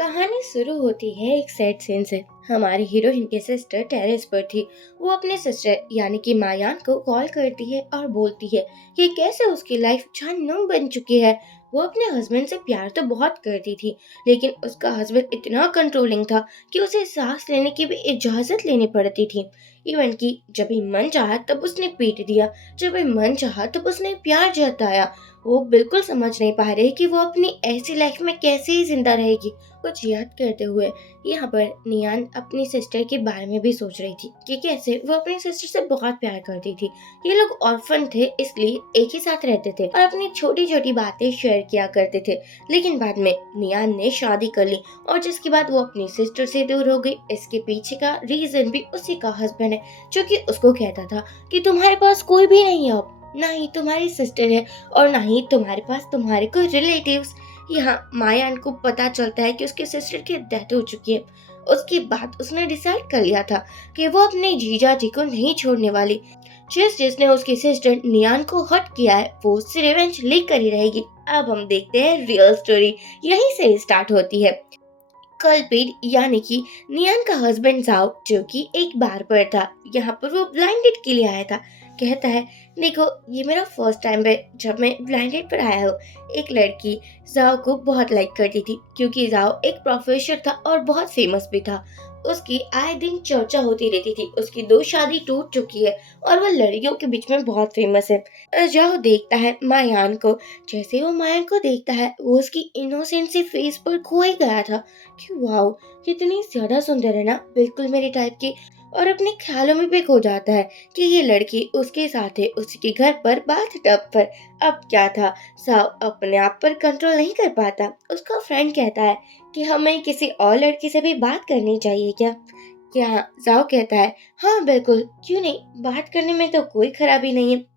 कहानी शुरू होती है एक सैड सीन से। हमारी हीरोइन की सिस्टर टेरेस पर थी। वो अपने सिस्टर यानी कि मायान को कॉल करती है और बोलती है कि कैसे उसकी लाइफ जहन्नुम बन चुकी है। वो अपने हस्बैंड से प्यार तो बहुत करती थी, लेकिन उसका हस्बैंड इतना कंट्रोलिंग था कि उसे सांस लेने की भी इजाजत लेनी पड़ती थी। इवन कि जब भी मन चाहा तब उसने पीट दिया, जब भी मन चाहा तब उसने प्यार जताया। वो बिल्कुल समझ नहीं पा रहे कि वो अपनी ऐसी लाइफ में कैसे ही जिंदा रहेगी। कुछ याद करते हुए यहाँ पर नियान अपनी सिस्टर के बारे में भी सोच रही थी कि कैसे वो अपनी सिस्टर से बहुत प्यार करती थी। ये लोग ऑर्फन थे, इसलिए एक ही साथ रहते थे और अपनी छोटी छोटी बातें शेयर किया करते थे। लेकिन बाद में नियान ने शादी कर ली और जिसके बाद वो अपनी सिस्टर से दूर हो गई। इसके पीछे का रीजन भी उसी का हस्बैंड है, जो कि उसको कहता था कि तुम्हारे पास कोई भी नहीं है, अब ना ही तुम्हारी सिस्टर है और ना ही तुम्हारे पास तुम्हारे कोई रिलेटिव्स। यहाँ मायान को पता चलता है कि उसके सिस्टर की डेथ हो चुकी है। उसके बाद उसने डिसाइड कर लिया था कि वो अपने जीजा जी को नहीं छोड़ने वाली। जिसने उसकी सिस्टर नियान को हर्ट किया है वो उससे रिवेंज लेकर ही रहेगी। अब हम देखते हैं रियल स्टोरी यहीं से स्टार्ट होती है। कल्पित यानी कि नियान का हस्बैंड जाओ, जो कि एक बार पर था। यहाँ पर वो ब्लाइंड डेट के लिए आया था। कहता है, देखो ये मेरा फर्स्ट टाइम है जब मैं ब्लाइंड डेट पर आया हूँ। एक लड़की जाओ को बहुत लाइक करती थी क्योंकि जाओ एक प्रोफेसर था और बहुत फेमस भी था। उसकी आए दिन चर्चा होती रहती थी। उसकी 2 शादी टूट चुकी है और वह लड़कियों के बीच में बहुत फेमस है। जाओ देखता है मायान को। जैसे वो मायान को देखता है वो उसकी इनोसेंसी फेस पर खो ही गया था कि वाओ कितनी ज्यादा सुंदर है ना, बिल्कुल मेरी टाइप की। और अपने ख्यालों में भी खो जाता है कि ये लड़की उसके साथ है, उसके घर पर बाथ टब पर। अब क्या था, साव अपने आप पर कंट्रोल नहीं कर पाता। उसका फ्रेंड कहता है कि हमें किसी और लड़की से भी बात करनी चाहिए क्या। क्या जाओ कहता है, हाँ बिल्कुल, क्यों नहीं, बात करने में तो कोई खराबी नहीं है।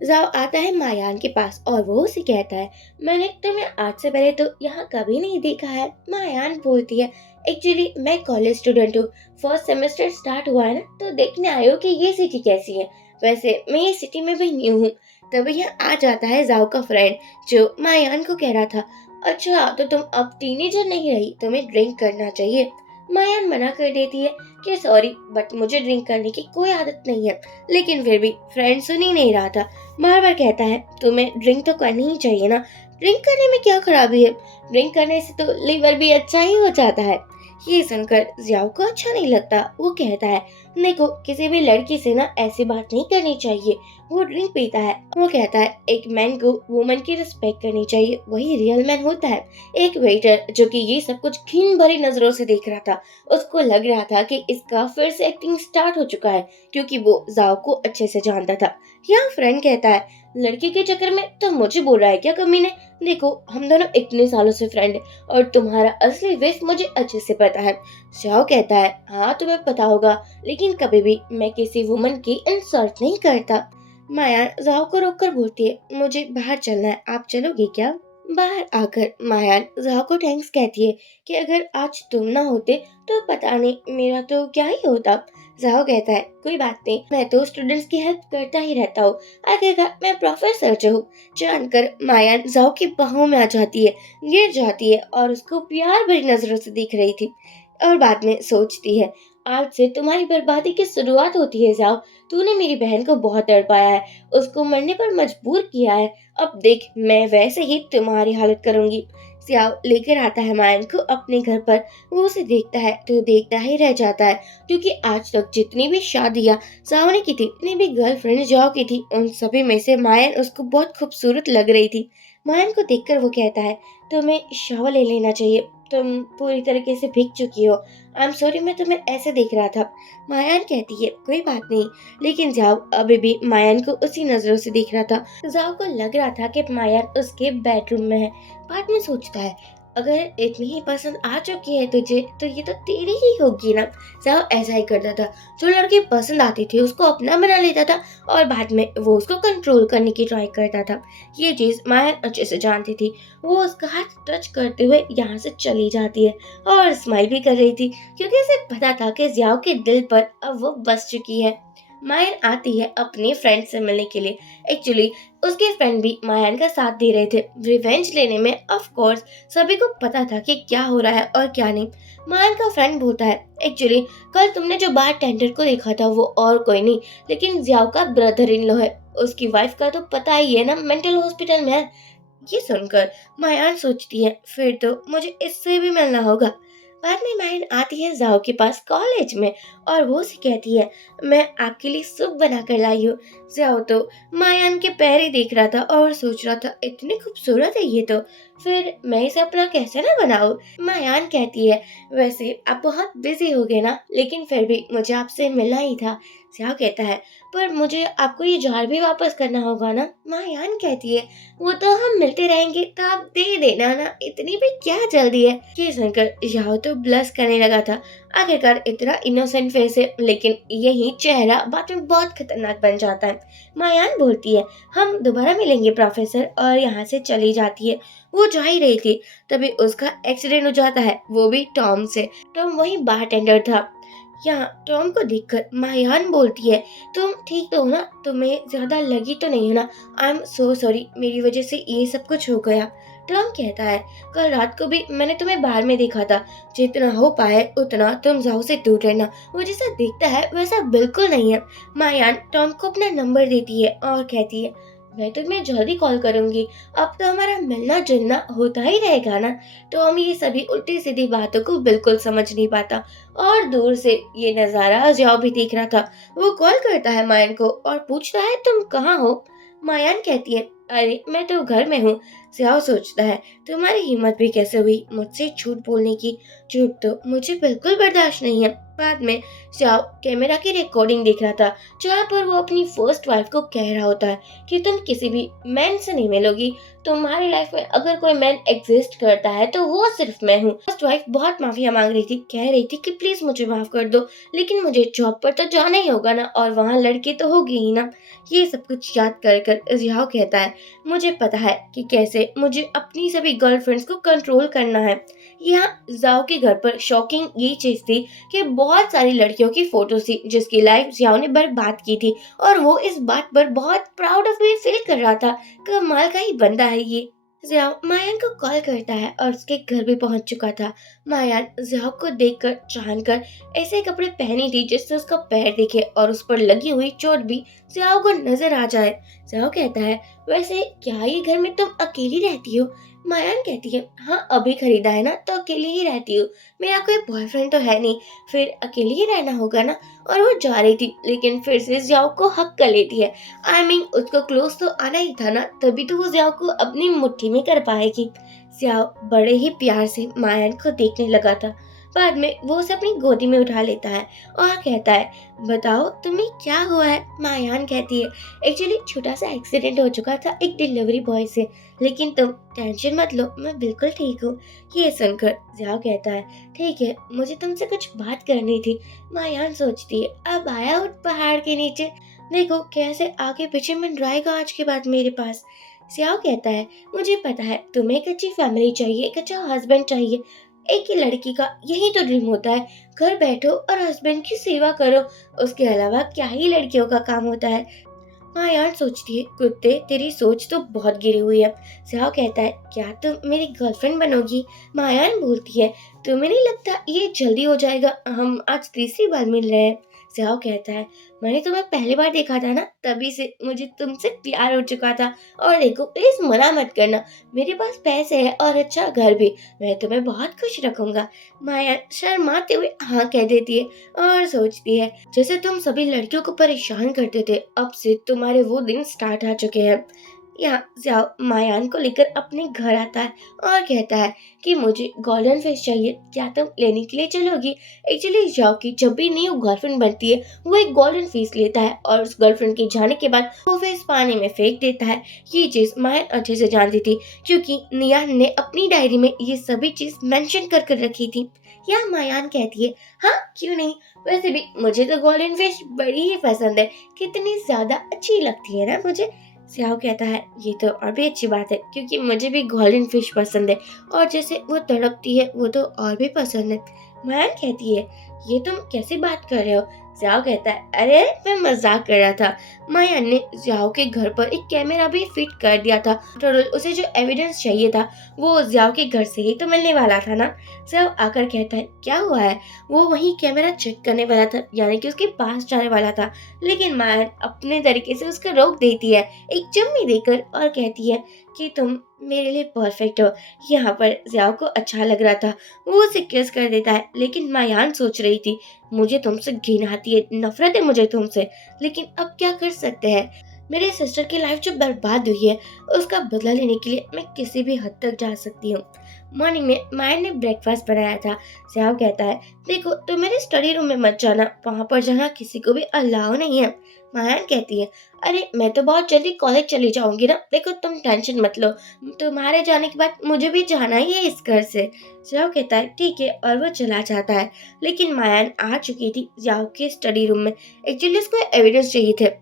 जाओ आता है मायान के पास और वो उसे कहता है, मैंने तुम्हें आज से पहले तो यहाँ कभी नहीं देखा है। मायान बोलती है, एक्चुअली मैं कॉलेज स्टूडेंट हूँ, फर्स्ट सेमेस्टर स्टार्ट हुआ है ना, तो देखने आई हूँ कि ये सिटी कैसी है। वैसे मैं ये सिटी में भी न्यू हूँ। तभी यहाँ आ जाता है जाओ का फ्रेंड, जो मायान को कह रहा था, अच्छा तो तुम अब टीनेजर नहीं रही, तुम्हें ड्रिंक करना चाहिए। मायान मना कर देती है कि सॉरी बट मुझे ड्रिंक करने की कोई आदत नहीं है। लेकिन फिर भी फ्रेंड सुन ही नहीं रहा था। बार बार कहता है, तुम्हें ड्रिंक तो करनी ही चाहिए ना, ड्रिंक करने में क्या खराबी है, ड्रिंक करने से तो लिवर भी अच्छा ही हो जाता है। ये सुनकर जियाओ को अच्छा नहीं लगता। वो कहता है, देखो किसी भी लड़की से ना ऐसी बात नहीं करनी चाहिए, वो ड्रिंक पीता है। वो कहता है, एक मैन को वुमन की रिस्पेक्ट करनी चाहिए, वही रियल मैन होता है। एक वेटर जो कि ये सब कुछ घिन भरी नजरों से देख रहा था, उसको लग रहा था कि इसका फिर से एक्टिंग स्टार्ट हो चुका है, क्योंकि वो जाओ को अच्छे से जानता था। यहाँ फ्रेंड कहता है, लड़की के चक्कर में तो मुझे बोल रहा है क्या कमीने, देखो हम दोनों इतने सालों से फ्रेंड हैं और तुम्हारा असली विश मुझे अच्छे से पता है। जाओ कहता है, हाँ तुम्हें पता होगा, लेकिन कभी भी मैं किसी वुमन की इंसल्ट नहीं करता। माया जाओ को रोककर बोलती है, मुझे बाहर चलना है, आप चलोगे क्या। बाहर आकर माया जाओ को थैंक्स कहती है कि अगर आज तुम ना होते तो पता नहीं मेरा तो क्या ही होता। जाओ कहता है, कोई बात नहीं, मैं तो स्टूडेंट्स की हेल्प करता ही रहता हूँ, आखिरकार मैं प्रोफेसर जो हूँ। जानकर माया जाओ की बाहों में आ जाती है, गिर जाती है और उसको प्यार भरी नजरों से देख रही थी। और बाद में सोचती है, आज से तुम्हारी बर्बादी की शुरुआत होती है जाओ। तूने मेरी बहन को बहुत तड़पाया है, उसको मरने पर मजबूर किया है, अब देख मैं वैसे ही तुम्हारी हालत करूंगी। सियाओ लेकर आता है मायन को अपने घर पर। वो उसे देखता है तो देखता ही रह जाता है, क्योंकि आज तक जितनी भी शादियां जाओ ने की थी, जितनी भी गर्लफ्रेंड जाओ की थी, उन सभी में से मायन उसको बहुत खूबसूरत लग रही थी। मायन को देखकर वो कहता है, तुम्हें शावर ले लेना चाहिए, तुम पूरी तरीके से भीग चुकी हो। आई एम सॉरी, मैं तुम्हें ऐसे देख रहा था। मायान कहती है, कोई बात नहीं। लेकिन जाओ अभी भी मायान को उसी नजरों से देख रहा था। जाओ को लग रहा था कि मायान उसके बेडरूम में है। बाद में सोचता है, अगर इतनी ही पसंद आ चुकी है तुझे तो ये तो तेरी ही होगी ना। जाओ ऐसा ही करता था, जो लड़की पसंद आती थी उसको अपना बना लेता था और बाद में वो उसको कंट्रोल करने की ट्राई करता था। ये चीज मायान अच्छे से जानती थी। वो उसका हाथ टच करते हुए यहाँ से चली जाती है और स्माइल भी कर रही थी, क्योंकि उसे पता था कि जियाओ के दिल पर अब वो बस चुकी है। मायन आती है अपने फ्रेंड से मिलने के लिए। एक्चुअली उसके फ्रेंड भी मायन का साथ दे रहे थे रिवेंज लेने में। ऑफ कोर्स सभी को पता था कि क्या हो रहा है और क्या नहीं। मायन का फ्रेंड बोलता है, एक्चुअली कल तुमने जो बार टेंडर को देखा था वो और कोई नहीं लेकिन जियाओ का ब्रदर इन लॉ है। उसकी वाइफ का तो पता ही है ना, मेंटल हॉस्पिटल में है। ये सुनकर मायान सोचती है, फिर तो मुझे इससे भी मिलना होगा। बाद में मायन आती है जाओ के पास कॉलेज में और वो उसे कहती है, मैं आपके लिए सूप बना कर लाई हूँ। जाओ तो मायान के पैर ही देख रहा था और सोच रहा था इतनी खूबसूरत है ये तो, फिर मैं इसे अपना कैसे ना बनाऊं। मायान कहती है, वैसे आप बहुत बिजी हो गए ना, लेकिन फिर भी मुझे आपसे मिलना ही था। क्या कहता है, पर मुझे आपको ये जार भी वापस करना होगा ना। मायान कहती है, वो तो हम मिलते रहेंगे तो आप दे देना ना, इतनी भी क्या जल्दी है। ये सुनकर याओ तो ब्लश करने लगा था। आखिरकार इतना इनोसेंट फेस है, लेकिन यही चेहरा बाद में बहुत खतरनाक बन जाता है। मायान बोलती है, हम दोबारा मिलेंगे प्रोफेसर, और यहाँ से चली जाती है। वो जा ही रही थी तभी उसका एक्सीडेंट हो जाता है, वो भी टॉम से। टॉम वही बारटेंडर था। यहाँ टॉम को देखकर मायान बोलती है, तुम ठीक तो हो ना, तुम्हें ज्यादा लगी तो नहीं है ना। आई एम सो सॉरी, मेरी वजह से ये सब कुछ हो गया। टॉम कहता है, कल रात को भी मैंने तुम्हें बाहर में देखा था, जितना हो पाए उतना तुम जाओ से दूर रहना, वो जैसा दिखता है वैसा बिल्कुल नहीं है। मायान टॉम को अपना नंबर देती है और कहती है, मैं तुम्हें जल्दी कॉल करूंगी, अब तो हमारा मिलना जुलना होता ही रहेगा ना। टॉम ये सभी उल्टी सीधी बातों को बिल्कुल समझ नहीं पाता और दूर से ये नजारा जाओ भी देख रहा था। वो कॉल करता है मायन को और पूछता है, तुम कहाँ हो। मायन कहती है, अरे मैं तो घर में हूँ। सियाओ सोचता है, तुम्हारी हिम्मत भी कैसे हुई मुझसे झूठ बोलने की, झूठ तो मुझे बिल्कुल बर्दाश्त नहीं है। बाद में सियाओ कैमरा की रिकॉर्डिंग देख रहा था जहाँ पर वो अपनी फर्स्ट वाइफ को कह रहा होता है कि तुम किसी भी मैन से नहीं मिलोगी, तुम्हारी लाइफ में अगर कोई मैन एग्जिस्ट करता है तो वो सिर्फ मैं हूँ। फर्स्ट वाइफ बहुत माफिया मांग रही थी, कह रही थी कि प्लीज मुझे माफ कर दो, लेकिन मुझे जॉब पर तो जाना ही होगा ना, और वहाँ लड़के तो होगी ही ना। ये सब कुछ याद कर कर जियाओ कहता है, मुझे पता है कि कैसे मुझे अपनी सभी गर्लफ्रेंड्स को कंट्रोल करना है। यहाँ जाओ के घर पर शॉकिंग ये चीज थी कि बहुत सारी लड़कियों की फोटो थी जिसकी लाइफ जियाओ ने बर्बाद की थी, और वो इस बात पर बहुत प्राउड ऑफ फील कर रहा था। कमाल का ही बंदा है ये। जियाओ मायान को कॉल करता है और उसके घर भी पहुंच चुका था। मायान जियाओ को देखकर जानकर ऐसे कपड़े पहनी थी जिससे उसका पैर दिखे और उस पर लगी हुई चोट भी जियाओ को नजर आ जाए। जियाओ कहता है, वैसे क्या ये घर में तुम अकेली रहती हो। मायान कहती है, हाँ अभी खरीदा है ना तो अकेली ही रहती हूँ, मेरा कोई बॉयफ्रेंड तो है नहीं, फिर अकेली ही रहना होगा ना। और वो जा रही थी लेकिन फिर से जियाओ को हक कर लेती है। आई मीन उसको क्लोज तो आना ही था ना, तभी तो वो जियाओ को अपनी मुट्ठी में कर पाएगी। जियाओ बड़े ही प्यार से मायान को देखने लगा था। बाद में वो उसे अपनी गोदी में उठा लेता है और कहता है, बताओ तुम्हें क्या हुआ है। मायान कहती है, एक्चुअली छोटा सा एक्सीडेंट हो चुका था एक डिलीवरी बॉय से, लेकिन तुम टेंशन मत लो, मैं बिल्कुल ठीक हूँ। ये सुनकर जियाओ कहता है, ठीक है मुझे तुमसे कुछ बात करनी थी। मायान सोचती है, अब आया उठ पहाड़ के नीचे, देखो कैसे आगे पीछे मंडराएगा आज के बाद मेरे पास। सियाओ कहता है, मुझे पता है तुम्हें एक अच्छी फैमिली चाहिए, एक अच्छा हस्बैंड चाहिए, एक ही लड़की का यही तो ड्रीम होता है, घर बैठो और हस्बैंड की सेवा करो, उसके अलावा क्या ही लड़कियों का काम होता है। हाँ यार सोचती है, कुत्ते तेरी सोच तो बहुत गिरी हुई है। सियाह कहता है, क्या तुम मेरी गर्लफ्रेंड बनोगी। मायान बोलती है, तुम्हें नहीं लगता ये जल्दी हो जाएगा, हम आज तीसरी बार मिल रहे हैं। सियाह कहता है, मैंने तुम्हें पहली बार देखा था ना, तभी से मुझे तुमसे प्यार हो चुका था, और देखो प्लीज मना मत करना, मेरे पास पैसे है और अच्छा घर भी, मैं तुम्हें बहुत खुश रखूंगा। माया शर्माते हुए हाँ कह देती है और सोचती है, जैसे तुम सभी लड़कियों को परेशान करते थे, अब से तुम्हारे वो दिन स्टार्ट आ चुके हैं। यहाँ जाओ मायान को लेकर अपने घर आता है और कहता है कि मुझे गोल्डन फिश चाहिए, क्या तुम लेने के लिए चलोगी। एक्चुअली जाओ की जब भी न्यू गर्लफ्रेंड बनती है वो एक गोल्डन फिश लेता है और उस गर्लफ्रेंड के जाने के बाद वो फिश पानी में फेंक देता है। ये चीज मायान अच्छे से जानती थी क्योंकि नियान ने अपनी डायरी में ये सभी चीज मेंशन कर कर रखी थी। यहाँ मायान कहती है, हाँ क्यों नहीं, वैसे भी मुझे तो गोल्डन फिश बड़ी ही पसंद है, कितनी ज्यादा अच्छी लगती है ना मुझे। सियाओ कहता है, ये तो और भी अच्छी बात है क्योंकि मुझे भी गोल्डन फिश पसंद है, और जैसे वो तड़पती है वो तो और भी पसंद है। मायान कहती है, ये तुम कैसी बात कर रहे हो, जियाओ कहता है, अरे मैं मजाक कर रहा था। मायान ने जियाओ के घर पर एक कैमरा भी फिट कर दिया था। आफ्टर ऑल उसे जो एविडेंस चाहिए था वो जियाओ के घर से ही तो मिलने वाला था ना। जियाओ आकर कहता है, क्या हुआ है? वो वही कैमरा चेक करने वाला था, यानी कि उसके पास जाने वाला था, लेकिन मायान अपने तरीके से उसको रोक देती है, एक चुम्मी देकर, और कहती है कि तुम मेरे लिए परफेक्ट हो। यहाँ पर जियाओ को अच्छा लग रहा था, वो उसे किस कर देता है, लेकिन मायान सोच रही थी, मुझे तुमसे घिन आती है, नफरत है मुझे तुमसे, लेकिन अब क्या कर सकते हैं। मेरे सिस्टर की लाइफ जो बर्बाद हुई है उसका बदला लेने के लिए मैं किसी भी हद तक जा सकती हूँ। मॉर्निंग में मायन ने ब्रेकफास्ट बनाया था। श्याम कहता है, देखो तुम मेरे स्टडी रूम में मत जाना, वहाँ पर जाना किसी को भी अलाउ नहीं है। मायन कहती है, अरे मैं तो बहुत जल्दी कॉलेज चली जाऊंगी ना, देखो तुम टेंशन मत लो, तुम्हारे जाने के बाद मुझे भी जाना ही है इस घर से। जियाओ कहता है, ठीक है, और वो चला जाता है। लेकिन मायन आ चुकी थी जियाओ के स्टडी रूम में। एक्चुअली उसको एविडेंस चाहिए थे।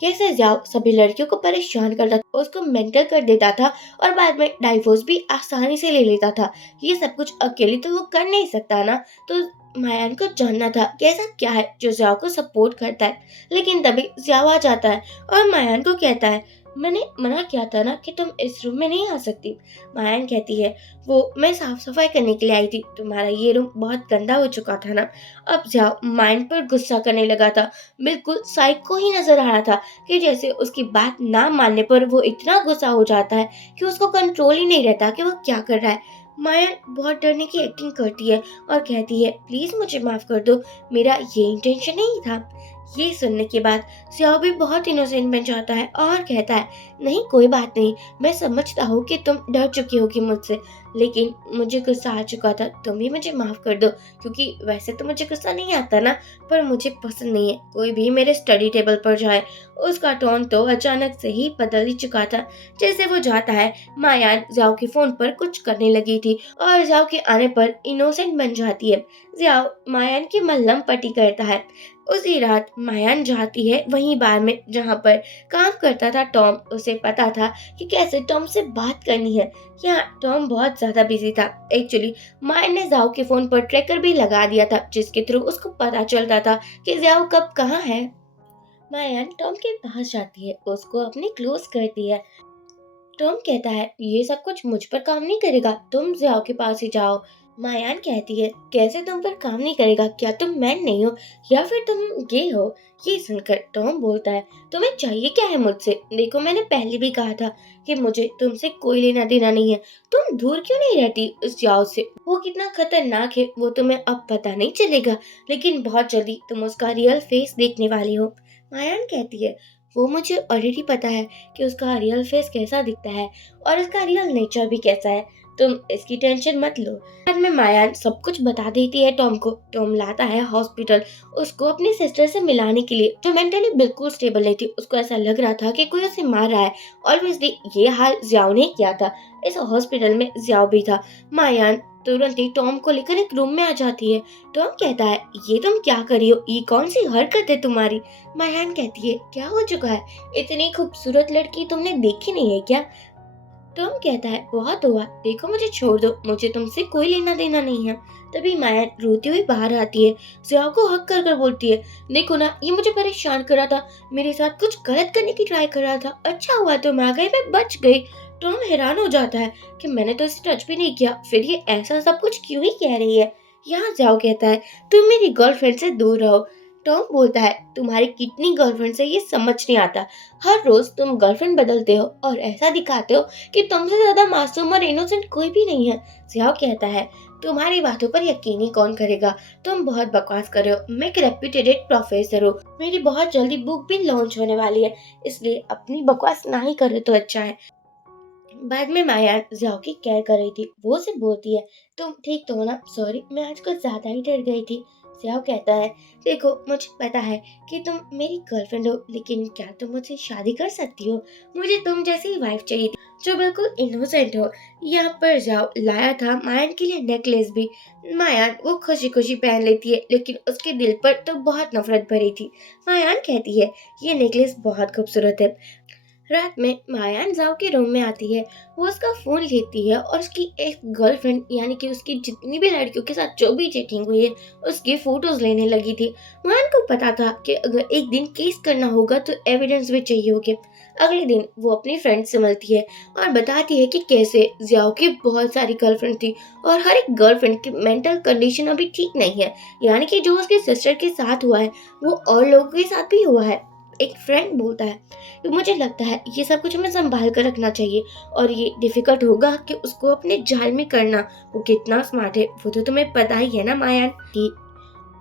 कैसे जाओ सभी लड़कियों को परेशान करता था, उसको मेंटल कर देता था और बाद में डाइवोर्स भी आसानी से ले लेता था। ये सब कुछ अकेले तो वो कर नहीं सकता ना। तो मायान को जानना था कि ऐसा क्या है जो जियाओ को सपोर्ट करता है। लेकिन तभी जियाओ आ जाता है और मायान को कहता है, मैंने मना किया था ना कि तुम इस रूम में नहीं आ सकती। मायान कहती है, वो मैं साफ सफाई करने के लिए आई थी, तुम्हारा ये रूम बहुत गंदा हो चुका था ना। अब जियाओ मायान पर गुस्सा करने लगा था, बिल्कुल साइको ही नजर आ रहा था कि जैसे उसकी बात ना मानने पर वो इतना गुस्सा हो जाता है कि उसको कंट्रोल ही नहीं रहता कि वो क्या कर रहा है। माया बहुत डरने की एक्टिंग करती है और कहती है, प्लीज मुझे माफ कर दो, मेरा ये इंटेंशन नहीं था। ये सुनने के बाद सियाओ भी बहुत इनोसेंट बन जाता है और कहता है, नहीं कोई बात नहीं, मैं समझता हूँ कि तुम डर चुकी होगी मुझसे, लेकिन मुझे गुस्सा आ चुका था, तुम भी मुझे माफ कर दो, क्योंकि वैसे तो मुझे गुस्सा नहीं आता ना, पर मुझे पसंद नहीं है कोई भी मेरे स्टडी टेबल पर जाए। उसका टोन तो अचानक से ही बदल ही चुका था। जैसे वो जाता है, मायान जियाओ के फोन पर कुछ करने लगी थी और जियाओ के आने पर इनोसेंट बन जाती है। जियाओ मायान की मल्लम पट्टी करता है। उसी रात मायान जाती है वहीं बार में जहाँ पर काम करता था टॉम। उसे पता था कि कैसे टॉम से बात करनी है। यहाँ टॉम बहुत ज्यादा बिजी था। एक्चुअली मायान ने जियाओ के फोन पर ट्रैकर भी लगा दिया था, जिसके थ्रू उसको पता चलता था कि जियाओ कब कहाँ है। मायान टॉम के पास जाती है, उसको अपनी क्लोज करती है। टॉम कहता है, ये सब कुछ मुझ पर काम नहीं करेगा, तुम जियाओ के पास ही जाओ। मायान कहती है, कैसे तुम पर काम नहीं करेगा, क्या तुम मैन नहीं हो या फिर तुम गे हो? ये सुनकर टॉम बोलता है, तुम्हें चाहिए क्या है मुझसे? देखो मैंने पहले भी कहा था कि मुझे तुमसे कोई लेना देना नहीं है। तुम दूर क्यों नहीं रहती उस जाओ से? वो कितना खतरनाक है वो तुम्हें अब पता नहीं चलेगा, लेकिन बहुत जल्दी तुम उसका रियल फेस देखने वाली हो। मायान कहती है, वो मुझे ऑलरेडी पता है कि उसका रियल फेस कैसा दिखता है और उसका रियल नेचर भी कैसा है, तुम इसकी टेंशन मत लो। बाद में मायान सब कुछ बता देती है टॉम को। टॉम लाता है हॉस्पिटल उसको अपनी सिस्टर से मिलाने के लिए, जो मेंटली बिल्कुल स्टेबल नहीं थी। उसको ऐसा लग रहा था कि कोई उसे मार रहा है। ऑब्वियसली ये हाल जियाओ ने किया था। इस हॉस्पिटल में जियाओ भी था। मायान तुरंत ही टॉम को लेकर एक रूम में आ जाती है। टॉम कहता है, ये तुम क्या कर रही हो, ये कौन सी हरकत है तुम्हारी? मायान कहती है, क्या हो चुका है, इतनी खूबसूरत लड़की तुमने देखी नहीं है क्या? टॉम कहता है, बहुत हुआ, देखो मुझे छोड़ दो, मुझे तुमसे कोई लेना देना नहीं है। तभी माया रोती हुई बाहर आती है, जियाओ को हक कर कर बोलती है, देखो ना ये मुझे परेशान कर रहा था, मेरे साथ कुछ गलत करने की ट्राई कर रहा था, अच्छा हुआ तुम आ गए, मैं बच गई। टॉम हैरान हो जाता है कि मैंने तो इसे टच भी नहीं किया, फिर ये ऐसा सब कुछ क्यों ही कह रही है। यहाँ जियाओ कहता है, तुम मेरी गर्लफ्रेंड से दूर रहो। टॉम बोलता है, तुम्हारी कितनी गर्लफ्रेंड से ये समझ नहीं आता, हर रोज तुम गर्लफ्रेंड बदलते हो और ऐसा दिखाते हो कि तुमसे ज्यादा मासूम और इनोसेंट कोई भी नहीं है। जियाओ कहता है, तुम्हारी बातों पर यकीन ही कौन करेगा, तुम बहुत बकवास कर रहे हो, मैं एक रेप्यूटेड प्रोफेसर हूँ, मेरी बहुत जल्दी बुक भी लॉन्च होने वाली है, इसलिए अपनी बकवास ना ही करे तो अच्छा है। बाद में माया जियाओ की केयर कर रही थी, वो उसे बोलती है, तुम ठीक तो हो ना? सॉरी मैं आज कुछ ज्यादा ही डर गई थी। जियाओ कहता है, देखो मुझे पता है कि तुम मेरी गर्लफ्रेंड हो, लेकिन क्या तुम मुझसे शादी कर सकती हो? मुझे तुम जैसी वाइफ चाहिए थी जो बिल्कुल इनोसेंट हो। यहाँ पर जाओ लाया था मायन के लिए नेकलेस भी। मायान वो खुशी खुशी पहन लेती है, लेकिन उसके दिल पर तो बहुत नफरत भरी थी। मायान कहती है, ये नेकलेस बहुत खूबसूरत है, रात में मायान जाओ के रूम में आती है। वो उसका फोन लेती है और उसकी एक गर्लफ्रेंड यानी कि उसकी जितनी भी लड़कियों के साथ जो भी चीटिंग हुई है उसकी फोटोज लेने लगी थी। मायान को पता था कि अगर एक दिन केस करना होगा तो एविडेंस भी चाहिए होगे। अगले दिन वो अपनी फ्रेंड से मिलती है और बताती है कि कैसे जियाओ की बहुत सारी गर्लफ्रेंड थी और हर एक गर्लफ्रेंड की मेंटल कंडीशन अभी ठीक नहीं है, यानी कि जो उसके सिस्टर के साथ हुआ है वो और लोगों के साथ भी हुआ है। एक फ्रेंड बोलता है कि मुझे लगता है ये सब कुछ हमें संभाल कर रखना चाहिए और ये डिफिकल्ट होगा कि उसको अपने जाल में करना। वो कितना स्मार्ट है वो तो तुम्हें पता ही है ना मायान की।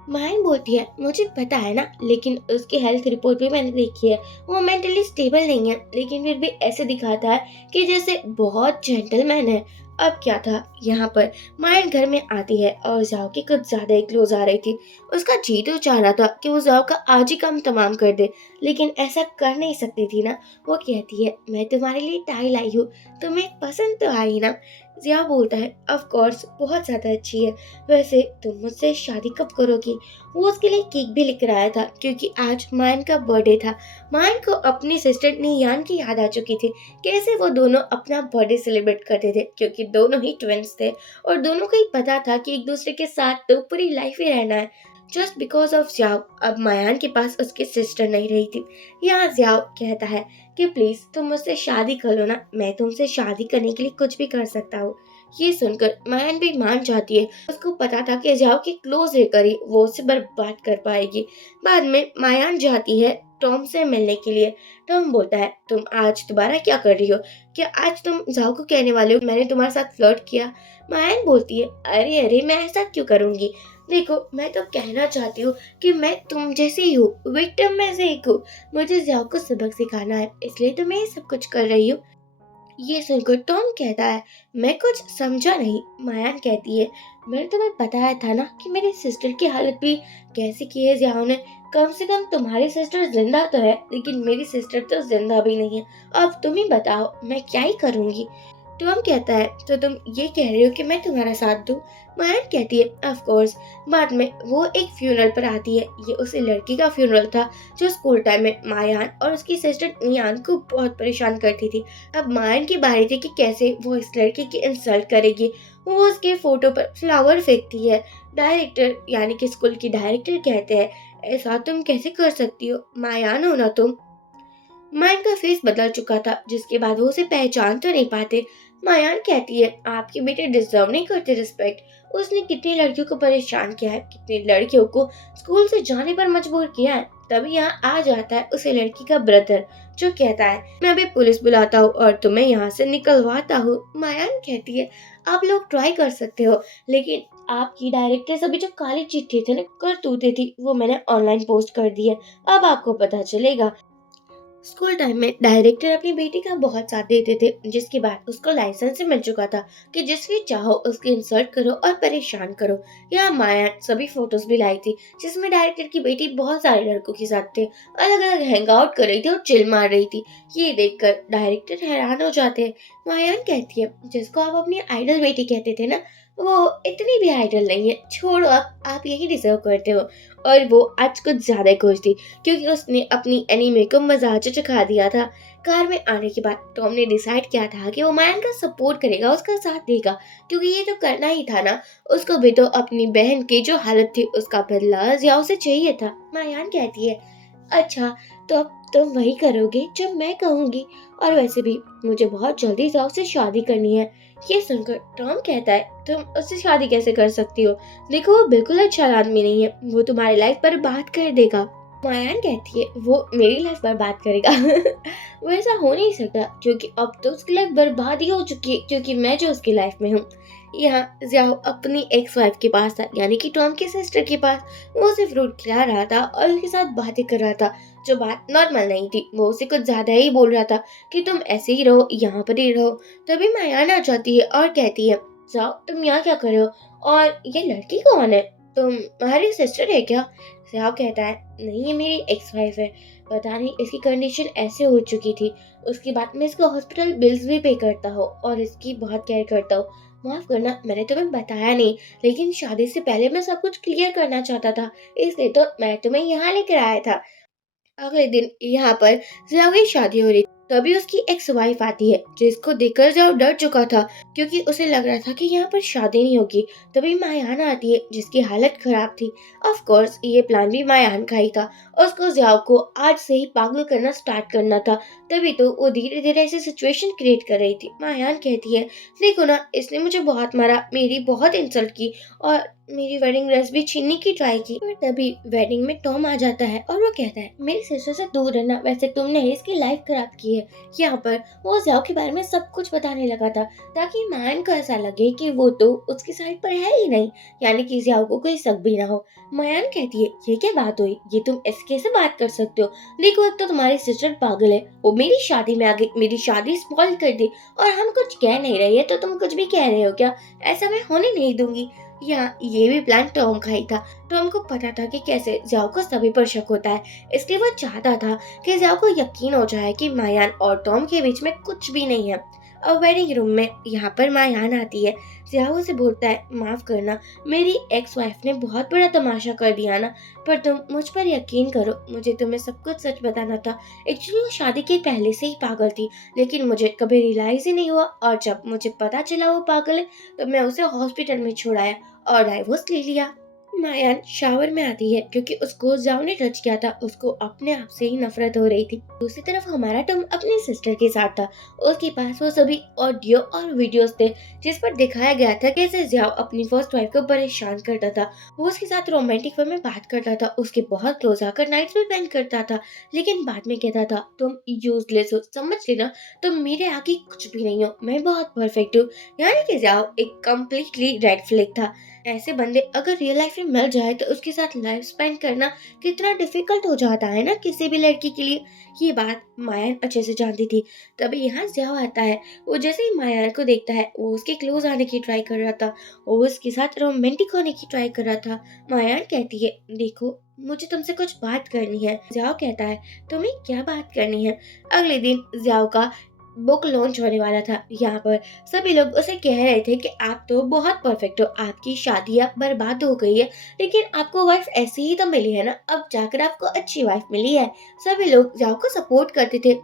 मायन बोलती है मुझे पता है ना, लेकिन उसकी हेल्थ रिपोर्ट भी मैंने देखी है। वो मेंटली स्टेबल नहीं है लेकिन फिर भी ऐसे दिखाता है कि जैसे बहुत जेंटलमैन है। अब क्या था यहाँ पर, मायन घर में आती है और जाओ की कुछ ज्यादा ही क्लोज आ रही थी। उसका जी तो चाह रहा था कि वो जाओ का आज ही काम तमाम कर दे, लेकिन ऐसा कर नहीं सकती थी ना। वो कहती है मैं तुम्हारे लिए टाई लाई हूँ, तुम्हें पसंद तो आई ना। जिया बोलता है ऑफ कोर्स बहुत ज्यादा अच्छी है, वैसे तुम मुझसे शादी कब करोगी। वो उसके लिए केक भी लेकर आया था क्योंकि आज मायन का बर्थडे था। मायन को अपनी सिस्टर नियान की याद आ चुकी थी, कैसे वो दोनों अपना बर्थडे सेलिब्रेट करते थे क्योंकि दोनों ही ट्विंस थे और दोनों को ही पता था कि एक दूसरे के साथ तो पूरी लाइफ ही रहना है। जस्ट बिकॉज ऑफ जियाओ अब मायान के पास उसकी सिस्टर नहीं रही थी। यहाँ जियाओ कहता है कि प्लीज तुम मुझसे शादी कर लो ना, मैं तुमसे शादी करने के लिए कुछ भी कर सकता हूँ। ये सुनकर मायन भी मान जाती है। उसको पता था कि जाओ के क्लोज रहकर ही वो उससे बर्बाद कर पाएगी। बाद में मायान जाती है टॉम से मिलने के लिए। टॉम बोलता है तुम आज दोबारा क्या कर रही हो, क्या आज तुम जाओ को कहने वाले हो मैंने तुम्हारे साथ फ्लर्ट किया। मायन बोलती है अरे अरे मैं ऐसा क्यों करूंगी, देखो मैं तो कहना चाहती हूँ कि मैं तुम जैसे ही हूँ, विक्टिम में से एक हूँ। मुझे जाओ को सबक सिखाना है इसलिए तो मैं ये सब कुछ कर रही हूँ। ये सुनकर टॉम कहता है मैं कुछ समझा नहीं। मायान कहती है मैंने तुम्हें बताया था ना कि मेरी सिस्टर की हालत भी कैसे की है जियाओ ने। कम से कम तुम्हारी सिस्टर जिंदा तो है लेकिन मेरी सिस्टर तो जिंदा भी नहीं है। अब तुम ही बताओ मैं क्या ही करूंगी। टॉम कहता है तो तुम ये कह रही हो कि मैं तुम्हारा साथ दूं। मायन कहती है ऑफ कोर्स। बाद में वो एक फ्यूनरल पर आती है। ये उसी लड़की का फ्यूनरल था जो स्कूल टाइम में मायान और उसकी सिस्टर नियान को बहुत परेशान करती थी। अब मायन की बारी थी कि कैसे वो इस लड़की की इंसल्ट करेगी। वो उसके फोटो पर फ्लावर फेंकती है। डायरेक्टर यानी कि स्कूल की डायरेक्टर कहते हैं ऐसा तुम कैसे कर सकती हो, मायान हो ना तुम। मायन का फेस बदल चुका था जिसके बाद वो उसे पहचान तो नहीं पाते। मायान कहती है आपके बेटे डिजर्व नहीं करते रिस्पेक्ट। उसने कितनी लड़कियों को परेशान किया है, कितनी लड़कियों को स्कूल से जाने पर मजबूर किया है। तभी यहाँ आ जाता है उसे लड़की का ब्रदर जो कहता है मैं अभी पुलिस बुलाता हूँ और तुम्हें यहाँ से निकलवाता हूँ। मायान कहती है आप लोग ट्राई कर सकते हो लेकिन आपकी डायरेक्टर अभी जो काली चिट्ठी थे ना करतूते थी वो मैंने ऑनलाइन पोस्ट कर दी है, अब आपको पता चलेगा। स्कूल टाइम में डायरेक्टर अपनी बेटी का बहुत साथ देते थे जिसके बाद उसको लाइसेंस मिल चुका था कि जिसकी चाहो उसकी इंसल्ट करो और परेशान करो। यहाँ माया सभी फोटोज भी लाई थी जिसमें डायरेक्टर की बेटी बहुत सारे लड़कों के साथ थे, अलग अलग हैंग आउट कर रही थी और चिल मार रही थी। ये देखकर डायरेक्टर हैरान हो जाते हैं। मायान कहती है जिसको आप अपनी आइडल बेटी कहते थे ना वो इतनी भी आइडल नहीं है, छोड़ो आप यही डिजर्व करते हो। और वो आज कुछ ज्यादा खुश थी क्योंकि उसने अपनी एनीमे को मजाज चखा दिया था। कार में आने के बाद टॉम ने डिसाइड किया था कि वो मायन का सपोर्ट करेगा, उसका साथ देगा क्योंकि ये तो करना ही था ना। उसको भी तो अपनी बहन की जो हालत थी उसका बदला जियाओ से चाहिए था। मायान कहती है अच्छा तो अब तुम वही करोगे जो मैं कहूंगी, और वैसे भी मुझे बहुत जल्दी जाओ से शादी करनी है। ये सुनकर टॉम कहता है तुम उससे शादी कैसे कर सकती हो, देखो वो बिल्कुल अच्छा आदमी नहीं है, वो तुम्हारी लाइफ पर बात कर देगा। मायान कहती है वो मेरी लाइफ बर्बाद करेगा वो ऐसा हो नहीं सकता क्योंकि अब तो उसकी लाइफ बर्बाद ही हो चुकी है क्योंकि मैं जो उसकी लाइफ में हूँ। यहाँ जियाओ अपनी एक्स वाइफ के पास था यानी कि टॉम की सिस्टर के पास। वो उसे फ्रूट खिला रहा था और उसके साथ बातें कर रहा था जो बात नॉर्मल नहीं थी। वो उसे कुछ ज्यादा ही बोल रहा था कि तुम ऐसे ही रहो, यहाँ पर ही रहो। तभी मायान आ जाती है और कहती है जाओ तुम यहाँ क्या कर रहे हो, और ये लड़की कौन है, तुम्हारी सिस्टर है क्या। जियाओ कहता है नहीं ये मेरी एक्स वाइफ है, पता नहीं इसकी कंडीशन ऐसे हो चुकी थी, उसके बाद मैं इसका हॉस्पिटल बिल्स भी पे करता हूँ और इसकी बहुत केयर करता हूँ। माफ करना मैंने तुम्हें बताया नहीं, लेकिन शादी से पहले मैं सब कुछ क्लियर करना चाहता था इसलिए तो मैं तुम्हें यहाँ लेकर आया था। अगले दिन यहाँ पर जियाओ की शादी हो रही थी। तभी उसकी एक्स वाइफ आती है, जिसको देखकर जाओ डर चुका था क्योंकि उसे लग रहा था कि यहाँ पर शादी नहीं होगी। तभी मायान आती है जिसकी हालत खराब थी। ऑफ कोर्स ये प्लान भी मायान का ही था। उसको जियाओ को आज से ही पागल करना स्टार्ट करना था। तभी तो वो धीरे धीरे ऐसी सिचुएशन क्रिएट कर रही थी। मायान कहती है, देखो ना, इसने मुझे बहुत मारा, मेरी बहुत इंसल्ट की और मेरी वेडिंग ड्रेस भी छीनने की ट्राई की। और तभी वेडिंग में टॉम आ जाता है और वो कहता है, मेरी सिस्टर से दूर रहना, वैसे तुमने ही इसकी लाइफ खराब की है। यहाँ पर वो जियाओ के बारे में सब कुछ बताने लगा था ताकि मायन को ऐसा लगे कि वो तो उसकी साइड पर है ही नहीं, यानी कि जियाओ को कोई शक भी ना हो। मायन कहती है, ये क्या बात हुई, ये तुम ऐसे कैसे बात कर सकते हो? देखो, एक तो तुम्हारी सिस्टर पागल है, वो मेरी शादी में आ गई, मेरी शादी स्पॉइल कर दी और हम कुछ कह नहीं रहे हैं तो तुम कुछ भी कह रहे हो क्या? ऐसा मैं होने नहीं दूंगी। यहाँ ये भी प्लान टॉम का ही था। टॉम को पता था कि कैसे जियाओ को सभी पर शक होता है, इसलिए वो चाहता था कि जियाओ को यकीन हो जाए कि मायान और टॉम के बीच में कुछ भी नहीं है। अब वेडिंग रूम में यहाँ पर मायान आती है। जियाओ से बोलता है, माफ करना, मेरी एक्स वाइफ ने बहुत बड़ा तमाशा कर दिया ना, पर तुम मुझ पर यकीन करो, मुझे तुम्हें सब कुछ सच बताना था। एक्चुअली वो शादी के पहले से ही पागल थी, लेकिन मुझे कभी रियलाइज ही नहीं हुआ और जब मुझे पता चला वो पागल है तो मैं उसे हॉस्पिटल में छोड़ाया और डाइवोर्स ले लिया। मायान शावर में आती है क्योंकि उसको जाओ ने टच किया था, उसको अपने आप से ही नफरत हो रही थी। दूसरी तरफ हमारा टॉम अपनी सिस्टर के साथ था। उसके पास वो सभी ऑडियो और वीडियोस थे जिस पर दिखाया गया था कैसे जियाओ अपनी फर्स्ट वाइफ को परेशान करता था। वो उसके साथ रोमांटिक वे में बात करता था, उसके बहुत क्लोज आकर नाइट्स भी स्पेंड करता था, लेकिन बाद में कहता था, तुम यूजलेस हो, समझ लेना, तुम मेरे आगे कुछ भी नहीं हो, मैं बहुत परफेक्ट हूँ। यानी कि जियाओ एक कम्प्लीटली रेड फ्लैग था। ऐसे बंदे अगर रियल लाइफ में मिल जाए तो उसके साथ लाइफ स्पेंड करना कितना डिफिकल्ट हो जाता है ना किसी भी लड़की के लिए। ये बात मायान अच्छे से जानती थी। तभी यहाँ जियाओ आता है। वो जैसे ही मायान को देखता है वो उसके क्लोज आने की ट्राई कर रहा था, वो उसके साथ रोमांटिक होने की ट्राई कर रहा था। मायान कहती है, देखो, मुझे तुमसे कुछ बात करनी है। जियाओ कहता है, तुम्हें क्या बात करनी है? अगले दिन जियाओ का बुक लॉन्च होने वाला था। यहाँ पर सभी लोग उसे कह रहे थे कि आप तो बहुत परफेक्ट हो, आपकी शादी अब बर्बाद हो गई है, लेकिन आपको वाइफ ऐसी ही तो मिली है ना, अब जाकर आपको अच्छी वाइफ मिली है। सभी लोग जाओ को सपोर्ट करते थे,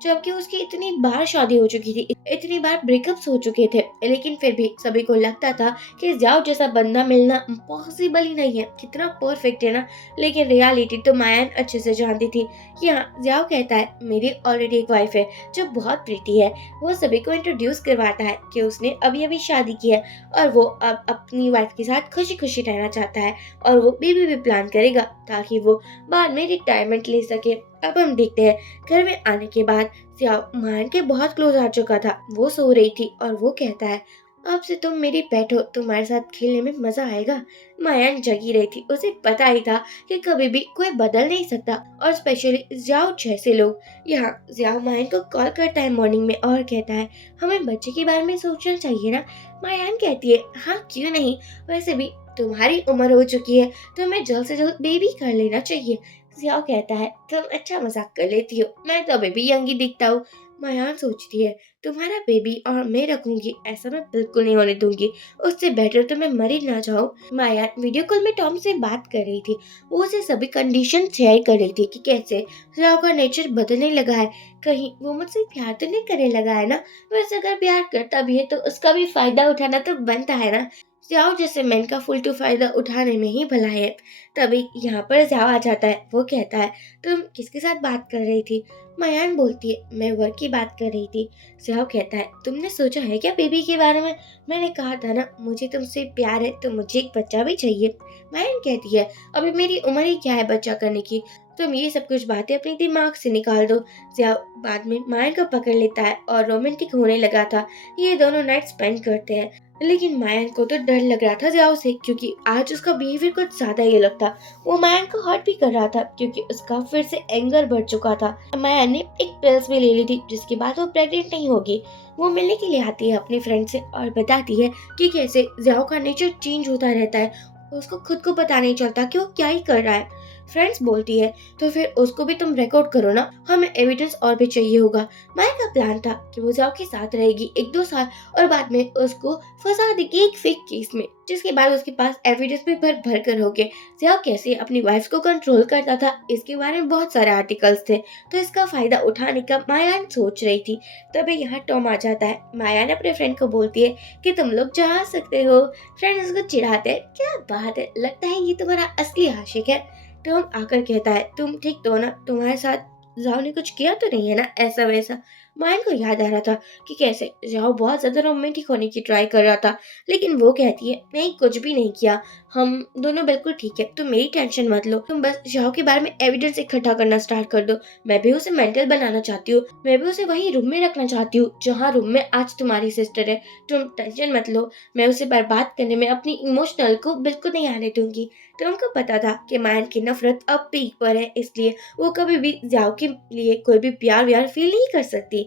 जबकि उसकी इतनी बार शादी हो चुकी थी, इतनी बार ब्रेकअप्स हो चुके थे, लेकिन फिर भी सभी को लगता था कि जाओ जैसा बंदा मिलना पॉसिबल ही नहीं है, कितना परफेक्ट है ना। लेकिन रियलिटी तो मायान अच्छे से जानती थी। यहाँ जाओ कहता है, मेरी ऑलरेडी एक वाइफ है जो बहुत प्रीति है। वो सभी को इंट्रोड्यूस करवाता है कि उसने अभी अभी शादी की है और वो अब अपनी वाइफ के साथ खुशी खुशी रहना चाहता है और वो बेबी भी प्लान करेगा ताकि वो बाद में रिटायरमेंट ले सके। अब हम देखते हैं घर में आने के बाद जियाओ मायान के बहुत क्लोज आ चुका था। वो सो रही थी और वो कहता है, अब से तुम मेरी पेट हो, तुम्हारे साथ खेलने में मजा आएगा। मायान जगी रही थी, उसे पता ही था कि कभी भी कोई बदल नहीं सकता और स्पेशली जियाओ जैसे लोग। यहाँ जियाओ मायान को कॉल करता है मॉर्निंग में और कहता है, हमें बच्चे के बारे में सोचना चाहिए ना। मायान कहती है, हाँ क्यों नहीं, वैसे भी तुम्हारी उम्र हो चुकी है, तुम्हें जल्द से जल्द बेबी कर लेना चाहिए। जियाओ कहता है, तुम अच्छा मजाक कर लेती हो, मैं तो अभी भी यंग ही दिखता हूँ। मायान सोचती है, तुम्हारा बेबी और मैं रखूंगी, ऐसा मैं बिल्कुल नहीं होने दूंगी, उससे बेटर तो मैं मर ही ना जाऊं। मायान वीडियो कॉल में टॉम से बात कर रही थी। वो उसे सभी कंडीशन शेयर कर रही थी कि कैसे जियाओ का नेचर बदलने लगा है, कहीं वो मुझसे प्यार तो नहीं करने लगा है ना। वैसे अगर प्यार करता भी है तो उसका भी फायदा उठाना तो बनता है ना। जियाओ जैसे मैन का फुल टू फायदा उठाने में ही भला है। तभी यहाँ पर जियाओ आ जाता है। वो कहता है, तुम किसके साथ बात कर रही थी? मायान बोलती है, मैं वर्क की बात कर रही थी। जियाओ कहता है, तुमने सोचा है क्या बेबी के बारे में? मैंने कहा था ना, मुझे तुमसे प्यार है तो मुझे एक बच्चा भी चाहिए। मायान कहती है, अभी मेरी उम्र ही क्या है बच्चा करने की, तुम ये सब कुछ बातें अपने दिमाग से निकाल दो। जियाओ बाद में मायान को पकड़ लेता है और रोमांटिक होने लगा था। ये दोनों नाइट स्पेंड करते हैं, लेकिन मायान को तो डर लग रहा था जियाओ से, क्योंकि आज उसका बिहेवियर कुछ ज्यादा ही अलग था। वो मायान को हर्ट भी कर रहा था क्योंकि उसका फिर से एंगर बढ़ चुका था। मायान ने एक पिल्स भी ले ली थी जिसके बाद वो प्रेग्नेंट नहीं होगी। वो मिलने के लिए आती है अपनी फ्रेंड से और बताती है कि कैसे जियाओ का नेचर चेंज होता रहता है, उसको खुद को पता नहीं चलता कि वो क्या ही कर रहा है। फ्रेंड्स बोलती है तो फिर उसको भी तुम रिकॉर्ड करो ना, हमें एविडेंस और भी चाहिए होगा। माया का प्लान था कि वो जाओ के साथ रहेगी 1-2 साल और बाद में उसको फंसा देगी एक फेक केस में, जिसके बाद उसके पास एविडेंस भी भर भर कर होगे। जाओ कैसे अपनी वाइफ को कंट्रोल करता था, इसके बारे में बहुत सारे आर्टिकल्स थे, तो इसका फायदा उठाने का मायान सोच रही थी। तभी यहाँ टॉम आ जाता है। मायान अपने फ्रेंड को बोलती है कि तुम लोग जा सकते हो। फ्रेंड उसको चिढ़ाते हैं, क्या बात है, लगता है ये तुम्हारा असली आशिक है। टॉम आकर कहता है तुम ठीक तो हो ना, तुम्हारे साथ जाओ ने कुछ किया तो नहीं है ना ऐसा वैसा। मायन को याद आ रहा था कि कैसे जाओ बहुत ज्यादा रोमांटिक होने की ट्राई कर रहा था, लेकिन वो कहती है नहीं कुछ भी नहीं किया, हम दोनों बिल्कुल ठीक है, तुम मेरी टेंशन मत लो, तुम बस जाओ के बारे में एविडेंस इकट्ठा करना स्टार्ट कर दो। मैं भी उसे मेंटल बनाना चाहती हूँ, मैं भी उसे वही रूम में रखना चाहती हूँ जहाँ रूम में आज तुम्हारी सिस्टर है। तुम टेंशन मत लो, मैं उसे बर्बाद करने में अपनी इमोशनल को बिल्कुल नहीं आने दूंगी। तो उनको पता था कि मायन की नफरत अब पीक पर है, इसलिए वो कभी भी जाओ के लिए कोई भी प्यार व्यार फील नहीं कर सकती।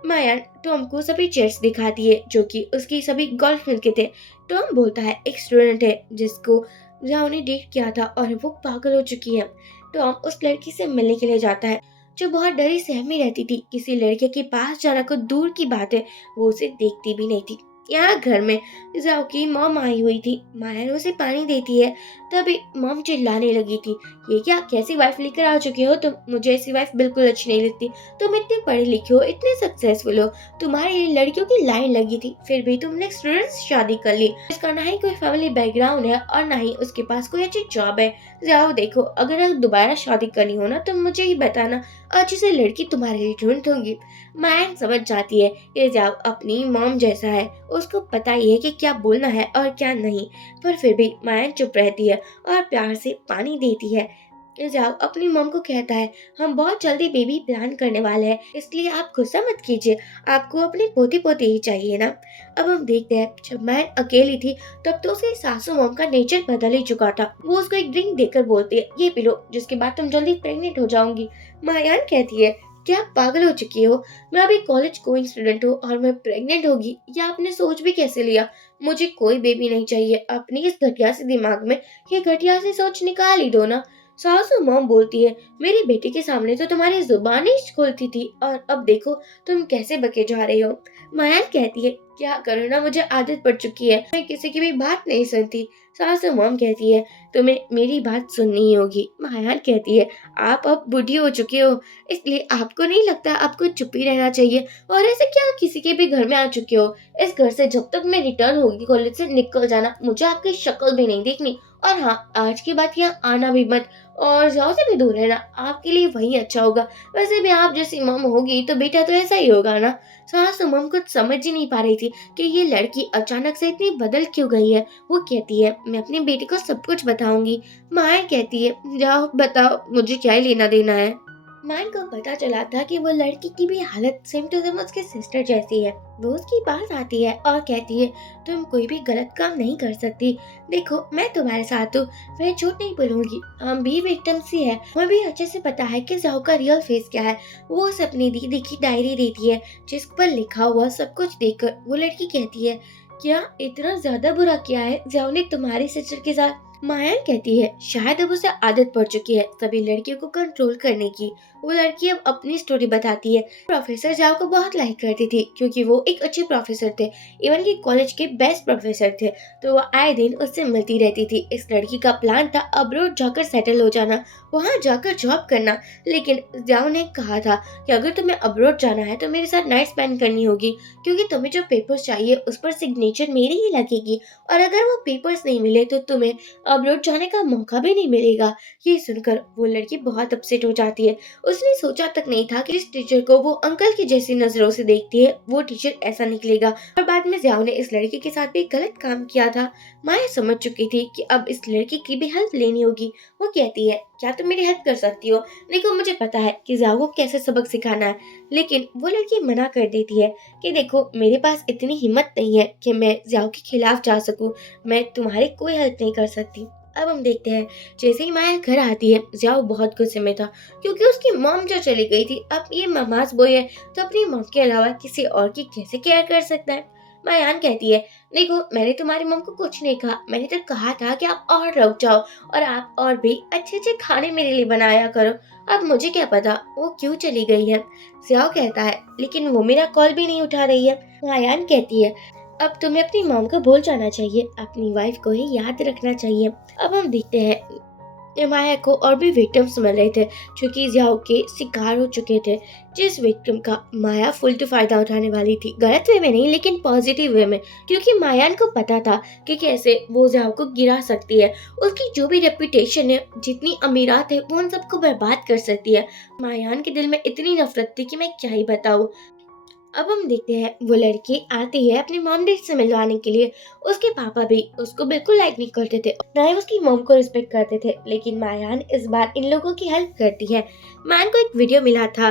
मायन टॉम को सभी चेयर्स दिखाती है जो कि उसकी सभी गर्लफ्रेंड के थे। टॉम बोलता है एक स्टूडेंट है जिसको जाओ ने डेट किया था और वो पागल हो चुकी है। टॉम उस लड़की से मिलने के लिए जाता है जो बहुत डरी सहमी रहती थी, किसी लड़के के पास जाना को दूर की बात है, वो उसे देखती भी नहीं थी। यहाँ घर में जाओ की मॉम आई हुई थी। मायन उसे पानी देती है, तभी मॉम चिल्लाने लगी थी, ये क्या कैसी वाइफ लेकर आ चुके हो तुम, मुझे ऐसी वाइफ बिल्कुल अच्छी नहीं लगती, तुम इतने पढ़े लिखे हो, इतने सक्सेसफुल हो, तुम्हारे लिए लड़कियों की लाइन लगी थी, फिर भी तुमने स्टूडेंट से शादी कर ली, इसका ना ही कोई फैमिली बैकग्राउंड है और ना ही उसके पास कोई अच्छी जॉब है। जाओ देखो, अगर दोबारा शादी करनी हो ना तो मुझे ही बताना, अच्छी से लड़की तुम्हारे लिए ढूंढ दूंगी। मायन समझ जाती है ये जाओ अपनी मॉम जैसा है, उसको पता ही है कि क्या बोलना है और क्या नहीं, पर फिर भी मायन चुप रहती है और प्यार से पानी देती है। जाओ अपनी मॉम को कहता है हम बहुत जल्दी बेबी प्लान करने वाले हैं, इसलिए आप गुस्सा मत कीजिए, आपको अपनी पोती पोती ही चाहिए ना। अब हम देखते हैं जब मैं अकेली थी तब तो उसकी सासू मॉम का नेचर बदल ही चुका था। वो उसको एक ड्रिंक देकर बोलती है ये पी लो, जिसके बाद तुम जल्दी प्रेग्नेंट हो जाओगी। मायान कहती है क्या आप पागल हो चुकी हो, मैं अभी कॉलेज गोइंग स्टूडेंट हूँ और मैं प्रेग्नेंट होगी, या आपने सोच भी कैसे लिया, मुझे कोई बेबी नहीं चाहिए, अपनी इस घटिया से दिमाग में ये घटिया सी सोच निकाल ही दो ना। सासू मॉम बोलती है मेरी बेटी के सामने तो तुम्हारी जुबान ही खुलती थी और अब देखो तुम कैसे बके जा रहे हो। माया कहती है क्या करूँ ना, मुझे आदत पड़ चुकी है, मैं किसी की भी बात नहीं सुनती। सासू मॉम कहती है तुम्हें मेरी बात सुननी ही होगी। माया कहती है आप अब बूढ़ी हो चुके हो, इसलिए आपको नहीं लगता आपको चुप ही रहना चाहिए, और ऐसे क्या किसी के भी घर में आ चुके हो, इस घर से जब तक मैं रिटर्न होगी कॉलेज से निकल जाना, मुझे आपकी शक्ल भी नहीं देखनी, और हाँ आज की बात यहाँ आना भी मत, और जाओ से भी दूर रहना, आपके लिए वही अच्छा होगा, वैसे भी आप जैसी मम होगी तो बेटा तो ऐसा ही होगा ना। सासू मम कुछ समझ ही नहीं पा रही थी कि ये लड़की अचानक से इतनी बदल क्यों गई है। वो कहती है मैं अपनी बेटी को सब कुछ बताऊंगी। माया कहती है जाओ बताओ, मुझे क्या ही लेना देना है। मायन को पता चला था कि वो लड़की की भी हालत सेम टू सेम उसकी सिस्टर जैसी है। वो उसकी पास आती है और कहती है तुम कोई भी गलत काम नहीं कर सकती, देखो मैं तुम्हारे साथ हूँ, मैं झूठ नहीं बोलूंगी, हम भी विक्टिम सी है, हमें भी अच्छे से पता है कि जाओ का रियल फेस क्या है। वो उसे अपनी दीदी की डायरी देती है जिस पर लिखा हुआ सब कुछ देखकर वो लड़की कहती है क्या इतना ज्यादा बुरा किया है जाओ ने तुम्हारी सिस्टर के साथ। माया कहती है शायद अब उसे आदत पड़ चुकी है सभी लड़कियों को कंट्रोल करने की। वो लड़की अब अपनी स्टोरी बताती है प्रोफेसर जाओ को बहुत लाइक करती थी क्योंकि वो एक अच्छे प्रोफेसर थे, इवन की कॉलेज के बेस्ट प्रोफेसर थे, तो वो आए दिन उससे मिलती रहती थी। इस लड़की का प्लान था अब्रॉड जाकर सेटल हो जाना, वहाँ जाकर जॉब करना, लेकिन जाओ ने कहा था कि अगर तुम्हें अब्रॉड जाना है तो मेरे साथ नाइट स्पेंड करनी होगी, क्योंकि तुम्हें जो पेपर्स चाहिए उस पर सिग्नेचर मेरी ही लगेगी, और अगर वो पेपर्स नहीं मिले तो तुम्हें अब्रॉड जाने का मौका भी नहीं मिलेगा। ये सुनकर वो लड़की बहुत अपसेट हो जाती है। उसने सोचा तक नहीं था कि जिस टीचर को वो अंकल की जैसी नजरों से देखती है वो टीचर ऐसा निकलेगा, और बाद में जियाओ ने इस लड़की के साथ भी गलत काम किया था। माया समझ चुकी थी कि अब इस लड़की की भी हेल्प लेनी होगी। वो कहती है क्या तुम मेरी हेल्प कर सकती हो, देखो मुझे पता है कि जियाओ को कैसे सबक सिखाना है, लेकिन वो लड़की मना कर देती है कि देखो मेरे पास इतनी हिम्मत नहीं है कि मैं जियाओ के खिलाफ जा सकूं, मैं तुम्हारी कोई हेल्प नहीं कर सकती। अब हम देखते हैं जैसे ही माया घर आती है जियाओ बहुत गुस्से में था क्योंकि उसकी मॉम जो चली गई थी, अब ये नमाज बॉय है तो अपनी मॉम के अलावा किसी और की कैसे केयर कर सकता है। मायान कहती है, देखो मैंने तुम्हारी मम को कुछ नहीं कहा, मैंने तो कहा था कि आप और रुक जाओ और आप और भी अच्छे अच्छे खाने मेरे लिए बनाया करो। अब मुझे क्या पता वो क्यों चली गई है। जियाओ कहता है, लेकिन वो मेरा कॉल भी नहीं उठा रही है। मायान कहती है, अब तुम्हें अपनी मॉम को भूल जाना चाहिए, अपनी वाइफ को ही याद रखना चाहिए। अब हम देखते हैं माया को और भी विक्टिम्स मिल रहे थे जो कि जियाओ के शिकार हो चुके थे, जिस विक्टिम का माया फुल टू फायदा उठाने वाली थी, गलत वे में नहीं लेकिन पॉजिटिव वे में, क्योंकि मायान को पता था कि कैसे वो जियाओ को गिरा सकती है। उसकी जो भी रेपुटेशन है, जितनी अमीरात है, वो उन सबको बर्बाद कर सकती है। मायान के दिल में इतनी नफरत थी कि मैं क्या ही बताऊं। अब हम देखते हैं वो लड़की आती है अपनी मॉम डैड से मिलवाने के लिए। उसके पापा भी उसको बिल्कुल लाइक नहीं करते थे, ना ही उसकी मॉम को रिस्पेक्ट करते थे, लेकिन मायान इस बार इन लोगों की हेल्प करती है। मायान को एक वीडियो मिला था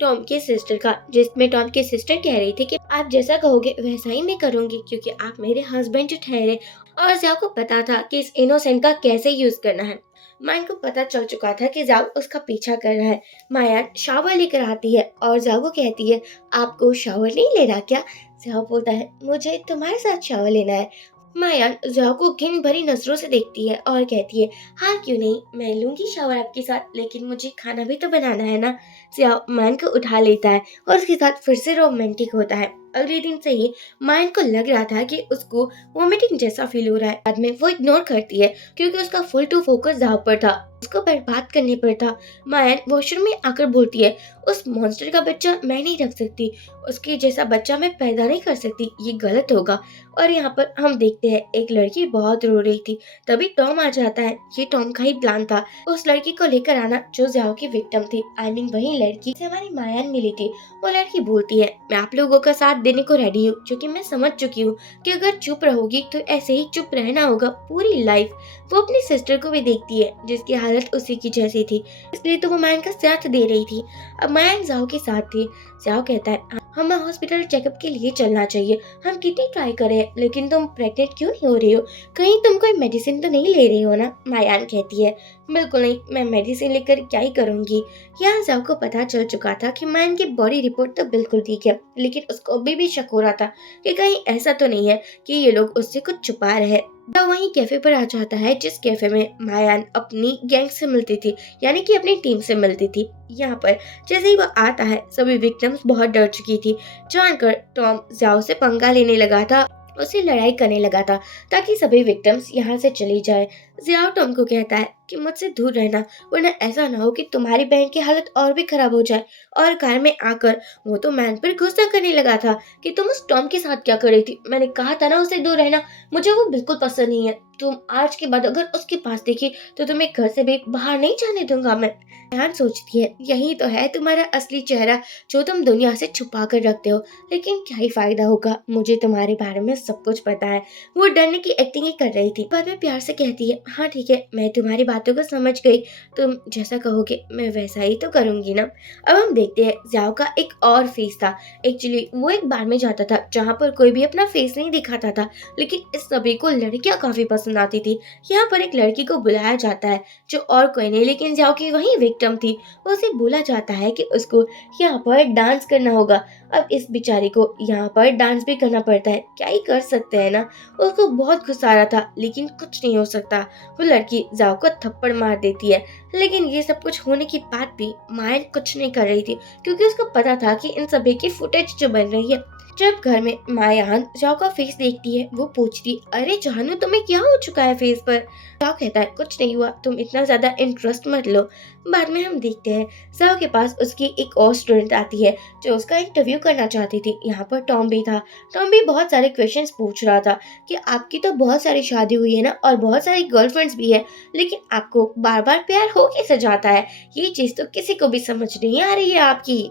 टॉम के सिस्टर का, जिसमें टॉम की सिस्टर कह रही थी कि आप जैसा कहोगे वैसा ही मैं करूंगी, क्योंकि आप मेरे हस्बैंड जो ठहरे। और जिया को पता था कि इस इनोसेंट का कैसे यूज करना है। मायन को पता चल चुका था कि जाओ उसका पीछा कर रहा है। मायन शावर लेकर आती है और जाओ को कहती है, आपको शावर नहीं लेना क्या? जाओ बोलता है, मुझे तुम्हारे साथ शावर लेना है। मायन जाओ को घिन भरी नजरों से देखती है और कहती है, हाँ क्यों नहीं, मैं लूंगी शावर आपके साथ, लेकिन मुझे खाना भी तो बनाना है ना। जाओ मायन को उठा लेता है और उसके साथ फिर से रोमांटिक होता है। अगले दिन से ही मायन को लग रहा था कि उसको वोमिटिंग जैसा फील हो रहा है। बाद में वो इग्नोर करती है क्योंकि उसका फुल टू फोकस जाओ पर था, उसको बर्बाद करने पर था। मायन वॉशरूम में आकर बोलती है, उस मॉन्स्टर का बच्चा मैं नहीं रख सकती, उसके जैसा बच्चा मैं पैदा नहीं कर सकती, ये गलत होगा। और यहाँ पर हम देखते हैं एक लड़की बहुत रो रही थी, तभी टॉम आ जाता है। ये टॉम का ही प्लान था उस लड़की को लेकर आना जो जाओ की विक्टिम थी। आई मीन वही लड़की से हमारी मायन मिली थी। वो लड़की बोलती है, मैं आप लोगों का साथ देने को रेडी हूँ, क्योंकि मैं समझ चुकी हूँ कि अगर चुप रहोगी तो ऐसे ही चुप रहना होगा पूरी लाइफ। वो अपनी सिस्टर को भी देखती है जिसकी हालत उसी की जैसी थी, इसलिए तो वो मायन का साथ दे रही थी। अब मायन जाओ के साथ थी। जाओ कहता है, हमें हॉस्पिटल चेकअप के लिए चलना चाहिए, हम कितनी ट्राई करें लेकिन तुम प्रेग्नेंट क्यों नहीं हो रही हो, कहीं तुम कोई मेडिसिन तो नहीं ले रही हो ना? मायान कहती है, बिल्कुल नहीं, मैं मेडिसिन लेकर क्या ही करूंगी। यहाँ जाओ को पता चल चुका था कि मायन की बॉडी रिपोर्ट तो बिल्कुल ठीक है, लेकिन उसको अभी भी शक हो रहा था कि कहीं ऐसा तो नहीं है कि ये लोग उससे कुछ छुपा रहे। तब वहीं कैफे पर आ जाता है, जिस कैफे में मायान अपनी गैंग से मिलती थी, यानी कि अपनी टीम से मिलती थी। यहाँ पर जैसे ही वो आता है सभी विक्टिम्स बहुत डर चुकी थी, जानकर टॉम जाओ से पंगा लेने लगा था, उससे लड़ाई करने लगा था ताकि सभी विक्टिम्स यहाँ से चली जाए। जियाओ टॉम को कहता है कि मुझसे दूर रहना, वरना ऐसा ना हो कि तुम्हारी बहन की हालत और भी खराब हो जाए। और कार में आकर वो तो मैन पर गुस्सा करने लगा था कि तुम उस टॉम के साथ क्या कर रही थी, मैंने कहा था ना उसे दूर रहना, मुझे वो बिल्कुल पसंद नहीं है, तुम आज के बाद अगर उसके पास देखी तो तुम्हें घर से भी बाहर नहीं जाने दूंगा मैं। ध्यान सोचती है, यही तो है तुम्हारा असली चेहरा जो तुम दुनिया से छुपा कर रखते हो, लेकिन क्या ही फायदा होगा, मुझे तुम्हारे बारे में सब कुछ पता है। वो डरने की एक्टिंग ही कर रही थी। बाद में प्यार से कहती है, हाँ ठीक है, मैं तुम्हारी बातों को समझ गई, तुम जैसा कहोगे मैं वैसा ही तो करूंगी ना। अब हम देखते हैं जाओ का एक और फेस था। एक्चुअली वो एक बार में जाता था जहाँ पर कोई भी अपना फेस नहीं दिखाता था, लेकिन इस सभी को लड़कियां काफी पसंद आती थी। यहाँ पर एक लड़की को बुलाया जाता है जो और कोई नहीं लेकिन जाओ की वही विक्टिम थी। उसे बोला जाता है कि उसको यहाँ पर डांस करना होगा। अब इस बेचारी को यहाँ पर डांस भी करना पड़ता है, क्या ही कर सकते हैं ना। उसको बहुत गुस्सा आ रहा था लेकिन कुछ नहीं हो सकता। वो लड़की जाओ को थप्पड़ मार देती है, लेकिन ये सब कुछ होने के बाद भी मायन कुछ नहीं कर रही थी, क्योंकि उसको पता था कि इन सभी की फुटेज जो बन रही है। जब घर में मायान जाओ का फेस देखती है, वो पूछती, अरे जानू तुम्हें क्या हो चुका है फेस पर? जाओ कहता है, कुछ नहीं हुआ, तुम इतना ज्यादा इंटरेस्ट मत लो। बाद में हम देखते हैं जाओ के पास उसकी एक और स्टूडेंट आती है जो उसका इंटरव्यू करना चाहती थी। यहाँ पर टॉम भी था। टॉम भी बहुत सारे क्वेश्चंस पूछ रहा था कि आपकी तो बहुत सारी शादी हुई है ना और बहुत सारी गर्लफ्रेंड्स भी है, लेकिन आपको बार बार प्यार हो कैसे जाता है? ये चीज तो किसी को भी समझ नहीं आ रही है आपकी।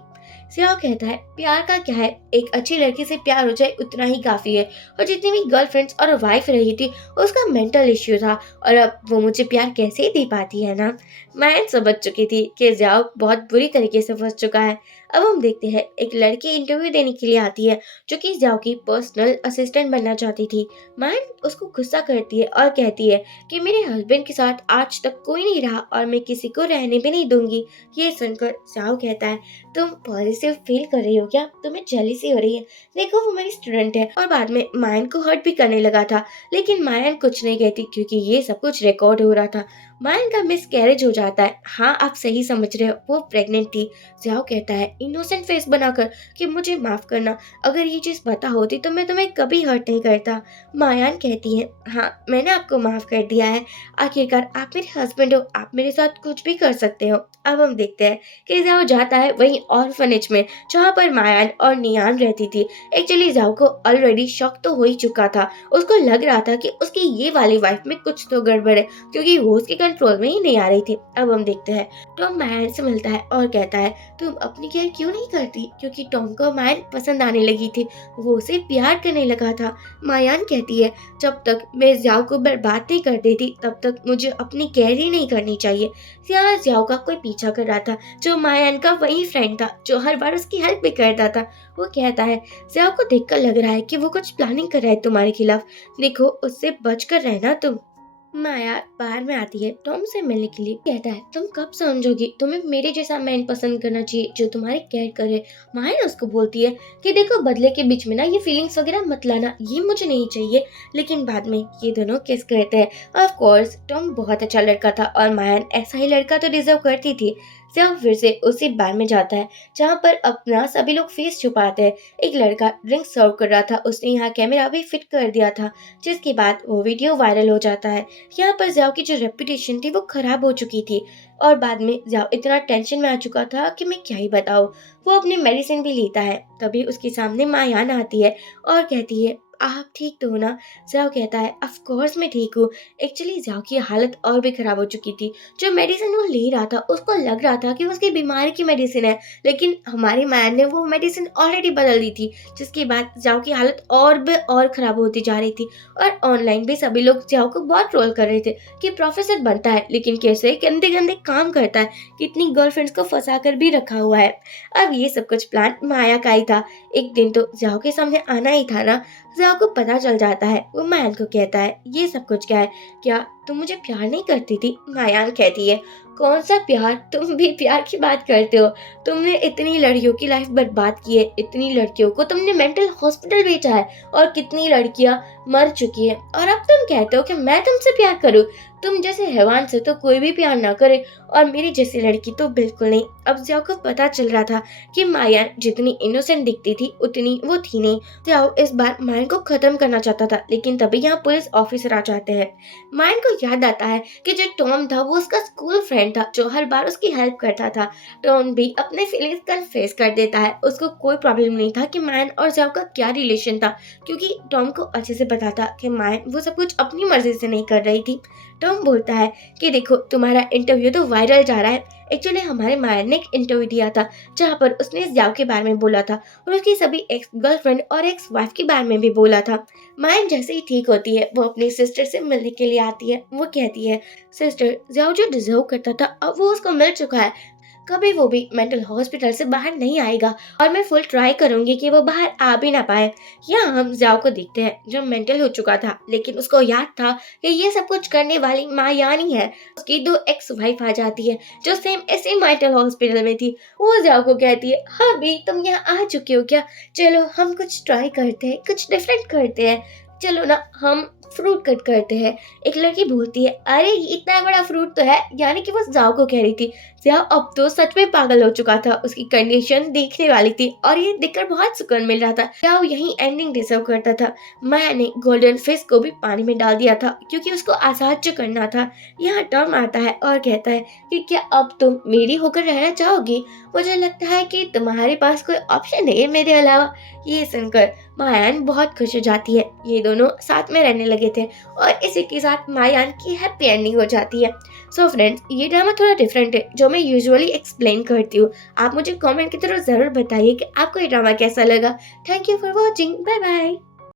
सियाह कहता है, प्यार का क्या है, एक अच्छी लड़की से प्यार हो जाए उतना ही काफी है, और जितनी भी गर्लफ्रेंड्स और वाइफ रही थी उसका मेंटल इश्यू था, और अब वो मुझे प्यार कैसे ही दे पाती है ना। मैं समझ चुकी थी कि जाओ बहुत बुरी तरीके से फंस चुका है। अब हम देखते हैं एक लड़की इंटरव्यू देने के लिए आती है जो कि जाओ की पर्सनल असिस्टेंट बनना चाहती थी। मायन उसको गुस्सा करती है और कहती है कि मेरे हस्बैंड के साथ आज तक कोई नहीं रहा और मैं किसी को रहने भी नहीं दूंगी। ये सुनकर जाओ कहता है तुम पॉजिटिव फील कर रही हो क्या, तुम्हें जेलिसी हो रही है, देखो वो मेरी स्टूडेंट है। और बाद में मायन को हर्ट भी करने लगा था, लेकिन मायन कुछ नहीं कहती क्योंकि ये सब कुछ रिकॉर्ड हो रहा था। मायन का मिसकैरेज हो जाता है। हाँ आप सही समझ रहे हो, वो प्रेग्नेंट थी। जाओ कहता है इनोसेंट फेस बनाकर कि मुझे माफ करना, अगर ये चीज पता होती तो मैं तुम्हें कभी हर्ट नहीं करता। मायान कहती है हाँ मैंने आपको माफ कर दिया है, आखिरकार आप मेरे हस्बैंड हो, आप मेरे साथ कुछ भी कर सकते हो। अब हम देखते हैं कि जाओ जाता है वहीं ऑर्फनेज में जहाँ पर मायान और नियान रहती थी। एक्चुअली जाओ को ऑलरेडी शक तो हो ही चुका था, उसको लग रहा था कि उसकी ये वाली वाइफ में कुछ तो गड़बड़ है क्योंकि वो उसके कंट्रोल में ही नहीं आ रही थी। अब हम देखते हैं टॉम मायन से मिलता है और कहता है तुम अपनी केयर क्यों नहीं करती, क्योंकि टॉम को मायन पसंद आने लगी थी, वो उसे प्यार करने लगा था। मायान कहती है जब तक मैं जियाओ को बर्बाद नहीं कर देती तब तक मुझे अपनी केयर ही नहीं करनी चाहिए। यहाँ जियाओ का कोई पीछा कर रहा था जो मायान का वही फ्रेंड था जो हर बार उसकी हेल्प भी करता था। वो कहता है जियाओ को देखकर लग रहा है कि वो कुछ प्लानिंग कर रहा है तुम्हारे खिलाफ, देखो उससे बचकर रहना तुम। माया बाहर में आती है टॉम से मिलने के लिए, कहता है तुम कब समझोगी तुम्हें मेरे जैसा मैन पसंद करना चाहिए जो तुम्हारी केयर करे। माया उसको बोलती है कि देखो बदले के बीच में ना ये फीलिंग्स वगैरह मत लाना, ये मुझे नहीं चाहिए। लेकिन बाद में ये दोनों किस करते हैं। ऑफ कोर्स टॉम बहुत अच्छा लड़का था और माया ऐसा ही लड़का तो डिजर्व करती थी। सिर्फ फिर से उसी बार में जाता है जहाँ पर अपना सभी लोग फेस छुपाते हैं। एक लड़का ड्रिंक सर्व कर रहा था, उसने यहाँ कैमरा भी फिट कर दिया था जिसके बाद वो वीडियो वायरल हो जाता है। यहाँ पर जाओ की जो रेपुटेशन थी वो खराब हो चुकी थी और बाद में जाओ इतना टेंशन में आ चुका था कि मैं क्या ही बताऊँ। वो अपनी मेडिसिन भी लेता है, तभी उसके सामने मायान आती है और कहती है आप ठीक तो हो ना। जाओ कहता है ऑफ कोर्स मैं ठीक हूँ। एक्चुअली जाओ की हालत और भी खराब हो चुकी थी, जो मेडिसिन वो ले रहा था उसको लग रहा था कि उसकी बीमारी की मेडिसिन है, लेकिन हमारी मायान ने वो मेडिसिन ऑलरेडी बदल दी थी जिसके बाद जाओ की हालत और भी और खराब होती जा रही थी। और ऑनलाइन भी सभी लोग जाओ को बहुत ट्रोल कर रहे थे कि प्रोफेसर बनता है लेकिन कैसे गंदे गंदे काम करता है, कितनी गर्लफ्रेंड्स को फंसा कर भी रखा हुआ है। अब ये सब कुछ प्लान माया का ही था, एक दिन तो जाओ के सामने आना ही था ना। जाओ को पता चल जाता है, वो मायान को कहता है ये सब कुछ क्या है, क्या तुम मुझे प्यार नहीं करती थी। मायान कहती है कौन सा प्यार, तुम भी प्यार की बात करते हो, तुमने इतनी लड़कियों की लाइफ बर्बाद की है, इतनी लड़कियों को तुमने मेंटल हॉस्पिटल भेजा है और कितनी लड़कियां मर चुकी है और अब तुम कहते हो कि मैं तुमसे प्यार करूं। तुम जैसे हैवान से तो कोई भी प्यार ना करे और मेरी जैसी लड़की तो बिल्कुल नहीं। अब जाओ को पता चल रहा था कि मायान जितनी इनोसेंट दिखती थी उतनी वो थी नहीं। जाओ इस बार मायन को खत्म करना चाहता था, लेकिन तभी यहाँ पुलिस ऑफिसर आ जाते हैं। मायन को याद आता है कि जो टॉम था वो उसका स्कूल फ्रेंड था जो हर बार उसकी हेल्प करता था। टॉम भी अपने फीलिंग्स कन्फेस कर देता है, उसको कोई प्रॉब्लम नहीं था कि मायन और जाओ का क्या रिलेशन था क्योंकि टॉम को अच्छे से पता था कि मायन वो सब कुछ अपनी मर्जी से नहीं कर रही थी। टॉम बोलता है कि देखो तुम्हारा इंटरव्यू तो वायरल जा रहा है, एक्चुअली हमारे मायन ने एक इंटरव्यू दिया था जहाँ पर उसने जाओ के बारे में बोला था और उसकी सभी एक्स गर्लफ्रेंड और एक्स वाइफ के बारे में भी बोला था। मायन जैसे ही ठीक होती है वो अपनी सिस्टर से मिलने के लिए आती है। वो कहती है सिस्टर जाओ जो डिजर्व करता था अब वो उसको मिल चुका है, कभी वो भी मेंटल हॉस्पिटल से बाहर नहीं आएगा और मैं फुल ट्राई करूंगी कि वो बाहर आ भी ना पाए। यहाँ हम जाओ को देखते हैं जो मेंटल हो चुका था, लेकिन उसको याद था कि ये सब कुछ करने वाली मायान ही है। उसकी दो एक्स वाइफ आ जाती है जो सेम ऐसे मेंटल हॉस्पिटल में थी। वो जाओ को कहती है हाँ भी तुम यहाँ आ चुके हो क्या, चलो हम कुछ ट्राई करते हैं, कुछ डिफरेंट करते हैं, चलो ना हम फ्रूट कट करते हैं। एक लड़की बोलती है अरे ये इतना बड़ा फ्रूट तो है, यानी कि वो जाओ को कह रही थी। जाओ अब तो सच में पागल हो चुका था, उसकी कंडीशन देखने वाली थी और ये देखकर बहुत सुकून मिल रहा था। जाओ यही एंडिंग डिजर्व करता था। मैंने गोल्डन फिश को भी पानी में डाल दिया था क्योंकि उसको आजाद जो करना था। यहाँ टॉम आता है और कहता है कि क्या अब तुम मेरी होकर रहना चाहोगी, मुझे लगता है कि तुम्हारे पास कोई ऑप्शन नहीं है मेरे अलावा। ये सुनकर मायान बहुत खुश हो जाती है, ये दोनों साथ में रहने लगे थे और इसी के साथ मायान की हैप्पी एंडिंग हो जाती है। सो फ्रेंड्स ये ड्रामा थोड़ा डिफरेंट है जो मैं यूजुअली एक्सप्लेन करती हूँ। आप मुझे कमेंट की तरफ जरूर बताइए कि आपको ये ड्रामा कैसा लगा। Thank you for watching, bye bye.